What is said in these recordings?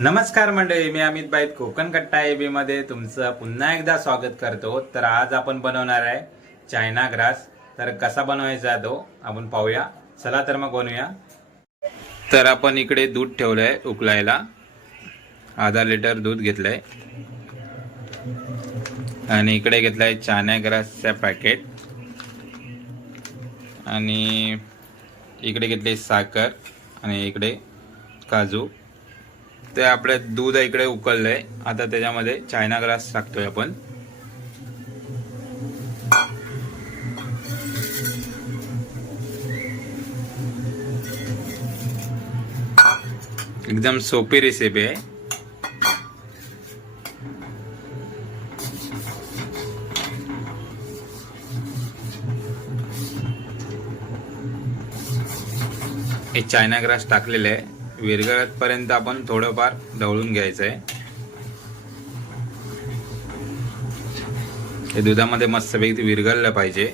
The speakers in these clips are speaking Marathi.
नमस्कार मंडळी मी अमित बाईत कोकण कट्टा एबी मध्ये तुमचं पुन्हा एकदा स्वागत करतो. तर आज आपण बनवणार आहे चायना ग्रास. तर कसा बनवायचा तो आपण पाहूया. चला तर मग बनवूया. तर आपण इकडे दूध ठेवलंय उकलायला. आधा लिटर दूध घेतलंय. आणि इकडे घेतलाय चायना ग्रासचा पॅकेट आणि इकडे घेतले साखर. आणि इकडे काजू. ते आपले दूध इकडे उकळलंय. आता त्याच्यामध्ये चायना ग्रास टाकतोय आपण. एकदम सोपी रेसिपी आहे. हे चायना ग्रास टाकलेले आहे. विरघळतपर्यंत आपण थोडंफार ढवळून घ्यायचं आहे हे दुधामध्ये मस्तपैकी विरघळलं पाहिजे.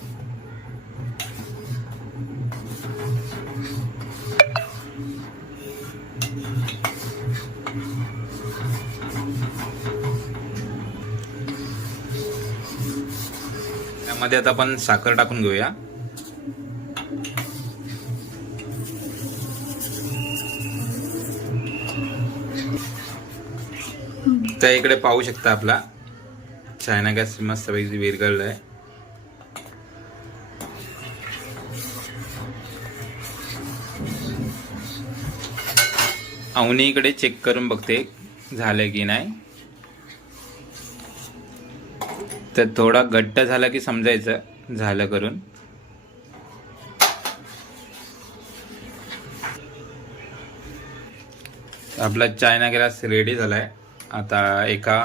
त्यामध्ये आता आपण साखर टाकून घेऊया. त्या इकडे पाहू शकता आपला. चायना गॅस मस्त पैकी आहे अवनी इकडे चेक करून बघते झालं की नाही. तर थोडा घट्ट झाला की समजायचं झालं करून. आपला चायना ग्लास रेडी झाला आहे आता एका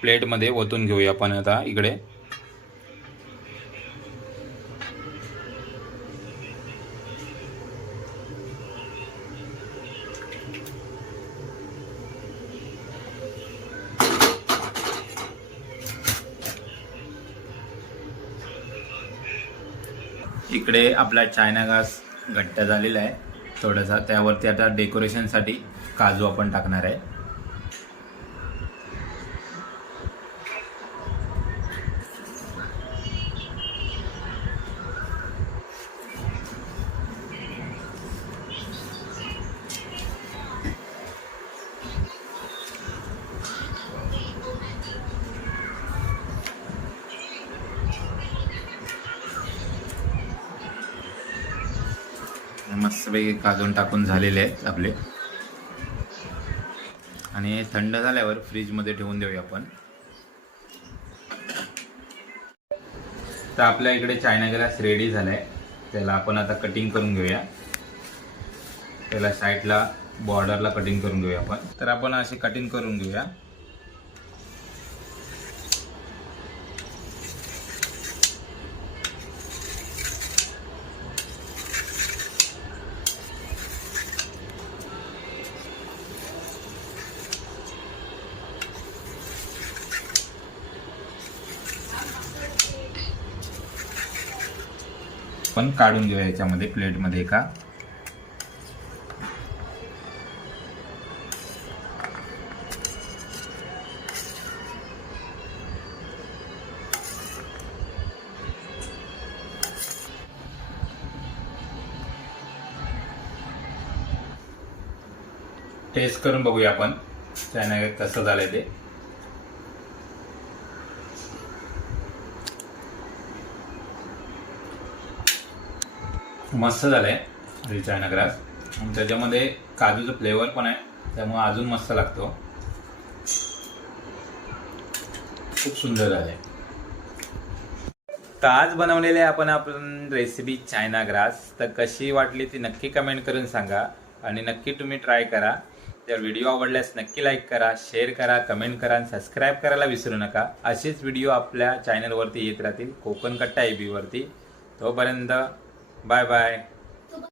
प्लेटमध्ये ओतून घेऊया आपण आता इकडे. इकडे आपला चायना घास घट्ट झालेला आहे. थोडासा त्यावरती आता डेकोरेशनसाठी काजू आपण टाकणार आहे. मस्तपैकी काजून टाकून झालेले आहेत आपले. आणि थंड झाल्यावर फ्रीजमध्ये ठेवून देऊया आपण. तर आपल्या इकडे चायना ग्लास रेडी झालाय. त्याला आपण आता कटिंग करून घेऊया. त्याला साईडला बॉर्डरला कटिंग करून घेऊया आपण. तर आपण असे कटिंग करून घेऊया. आपण काढून घेऊया याच्यामध्ये प्लेटमध्ये एका. टेस्ट करून बघूया आपण. चायना कसं झालंय ते. मस्त झालंय आहे चायना ग्रास आणि त्याच्यामध्ये काजूचं फ्लेवर पण आहे त्यामुळे अजून मस्त लागतो. खूप सुंदर झालंय. तर आज बनवलेले आपण आपण रेसिपी चायना ग्रास. तर कशी वाटली ती नक्की कमेंट करून सांगा. आणि नक्की तुम्ही ट्राय करा. जर व्हिडिओ आवडल्यास नक्की लाईक करा शेअर करा कमेंट करा आणि सबस्क्राईब करायला विसरू नका. असेच व्हिडिओ आपल्या चॅनलवरती येत राहतील. कोकण कट्टा ए बीवरती तोपर्यंत Bye bye.